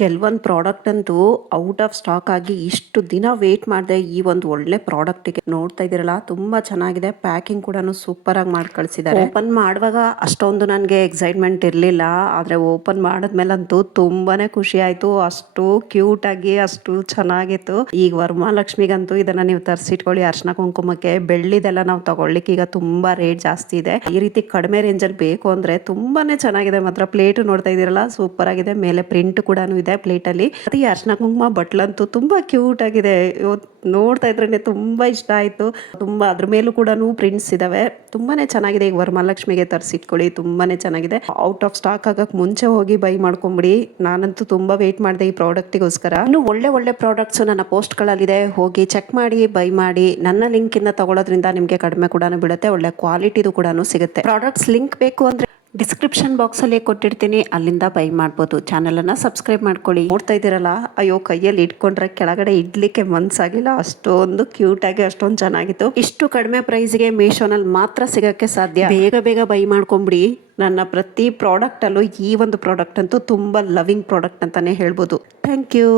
ಕೆಲವೊಂದು ಪ್ರಾಡಕ್ಟ್ ಅಂತೂ out of stock ಆಗಿ ಇಷ್ಟು ದಿನ ವೇಟ್ ಮಾಡಿದೆ ಈ ಒಂದು ಒಳ್ಳೆ ಪ್ರಾಡಕ್ಟ್ಗೆ. ನೋಡ್ತಾ ಇದ್ದೀರಲ್ಲ, ತುಂಬಾ ಚೆನ್ನಾಗಿದೆ. ಪ್ಯಾಕಿಂಗ್ ಕೂಡ ಸೂಪರ್ ಆಗಿ ಮಾಡಿ ಕಳಿಸಿದ್ದಾರೆ. ಓಪನ್ ಮಾಡುವಾಗ ಅಷ್ಟೊಂದು ನನಗೆ ಎಕ್ಸೈಟ್ಮೆಂಟ್ ಇರಲಿಲ್ಲ, ಆದ್ರೆ ಓಪನ್ ಮಾಡಿದ್ಮೇಲಂತೂ ತುಂಬಾನೇ ಖುಷಿ ಆಯ್ತು. ಅಷ್ಟು ಕ್ಯೂಟ್ ಆಗಿ ಅಷ್ಟು ಚೆನ್ನಾಗಿತ್ತು. ಈಗ ವರಮಹಾಲಕ್ಷ್ಮಿಗಂತೂ ಇದನ್ನ ನೀವು ತರಿಸಿಟ್ಕೊಳ್ಳಿ. ಅರ್ಶನ ಕುಂಕುಮಕ್ಕೆ ಬೆಳ್ಳಿದೆಲ್ಲ ನಾವು ತಗೊಳ್ಳಿಕ್ಕೆ ಈಗ ತುಂಬಾ ರೇಟ್ ಜಾಸ್ತಿ ಇದೆ. ಈ ರೀತಿ ಕಡಿಮೆ ರೇಂಜ್ ಅಲ್ಲಿ ಬೇಕು ಅಂದ್ರೆ ತುಂಬಾನೇ ಚೆನ್ನಾಗಿದೆ. ಮಾತ್ರ ಪ್ಲೇಟ್ ನೋಡ್ತಾ ಇದೀರಲ್ಲ, ಸೂಪರ್ ಆಗಿದೆ. ಮೇಲೆ ಪ್ರಿಂಟ್ ಕೂಡ ಇದೆ ಪ್ಲೇಟ್ ಅಲ್ಲಿ. ಅದೇ ಅರ್ಶನ ಕುಂಕುಮ ಬಟ್ಲಂತೂ ತುಂಬಾ ಕ್ಯೂಟ್ ಆಗಿದೆ. ನೋಡ್ತಾ ಇದ್ರೇನೆ ತುಂಬಾ ಇಷ್ಟ ಆಯ್ತು. ತುಂಬಾ ಅದ್ರ ಮೇಲೂ ಕೂಡ ಪ್ರಿಂಟ್ಸ್ ಇದಾವೆ. ತುಂಬಾನೇ ಚೆನ್ನಾಗಿದೆ. ಈಗ ವರಮಹಾಲಕ್ಷ್ಮಿಗೆ ತರಿಸಿಟ್ಕೊಳ್ಳಿ, ತುಂಬಾನೇ ಚೆನ್ನಾಗಿದೆ. ಔಟ್ ಆಫ್ ಸ್ಟಾಕ್ ಆಗಕ್ ಮುಂಚೆ ಹೋಗಿ ಬೈ ಮಾಡ್ಕೊಂಬಿಡಿ. ನಾನಂತೂ ತುಂಬಾ ವೇಟ್ ಮಾಡಿದೆ ಈ ಪ್ರಾಡಕ್ಟಿಗೋಸ್ಕರ. ಇನ್ನು ಒಳ್ಳೆ ಒಳ್ಳೆ ಪ್ರಾಡಕ್ಟ್ಸ್ ನನ್ನ ಪೋಸ್ಟ್ ಗಳಲ್ಲಿದೆ, ಹೋಗಿ ಚೆಕ್ ಮಾಡಿ ಬೈ ಮಾಡಿ. ನನ್ನ ಲಿಂಕ್ ಇಂದ ತಗೊಳ್ಳೋದ್ರಿಂದ ನಿಮ್ಗೆ ಕಡಿಮೆ ಕೂಡ ಬೀಳುತ್ತೆ, ಒಳ್ಳೆ ಕ್ವಾಲಿಟಿದು ಕೂಡ ಸಿಗುತ್ತೆ. ಪ್ರಾಡಕ್ಟ್ಸ್ ಲಿಂಕ್ ಬೇಕು ಅಂದ್ರೆ ಡಿಸ್ಕ್ರಿಪ್ಷನ್ ಬಾಕ್ಸ್ ಅಲ್ಲಿ ಕೊಟ್ಟಿರ್ತೀನಿ, ಅಲ್ಲಿಂದ ಬೈ ಮಾಡ್ಬೋದು. ಚಾನೆಲ್ ಅನ್ನ ಸಬ್ಸ್ಕ್ರೈಬ್ ಮಾಡ್ಕೊಳ್ಳಿ. ನೋಡ್ತಾ ಇದ್ದೀರಲ್ಲ, ಅಯ್ಯೋ ಕೈಯಲ್ಲಿ ಇಟ್ಕೊಂಡ್ರೆ ಕೆಳಗಡೆ ಇಡ್ಲಿಕ್ಕೆ ಮನ್ಸಾಗಿಲ್ಲ, ಅಷ್ಟೊಂದು ಕ್ಯೂಟ್ ಆಗಿ ಅಷ್ಟೊಂದು ಚೆನ್ನಾಗಿತ್ತು. ಇಷ್ಟು ಕಡಿಮೆ ಪ್ರೈಸ್ಗೆ ಮೀಶೋನಲ್ಲಿ ಮಾತ್ರ ಸಿಗಕ್ಕೆ ಸಾಧ್ಯ. ಬೇಗ ಬೇಗ ಬೈ ಮಾಡ್ಕೊಂಬಿಡಿ. ನನ್ನ ಪ್ರತಿ ಪ್ರಾಡಕ್ಟ್ ಅಲ್ಲೂ ಈ ಒಂದು ಪ್ರಾಡಕ್ಟ್ ಅಂತೂ ತುಂಬಾ ಲವಿಂಗ್ ಪ್ರಾಡಕ್ಟ್ ಅಂತಾನೆ ಹೇಳ್ಬೋದು. Thank you.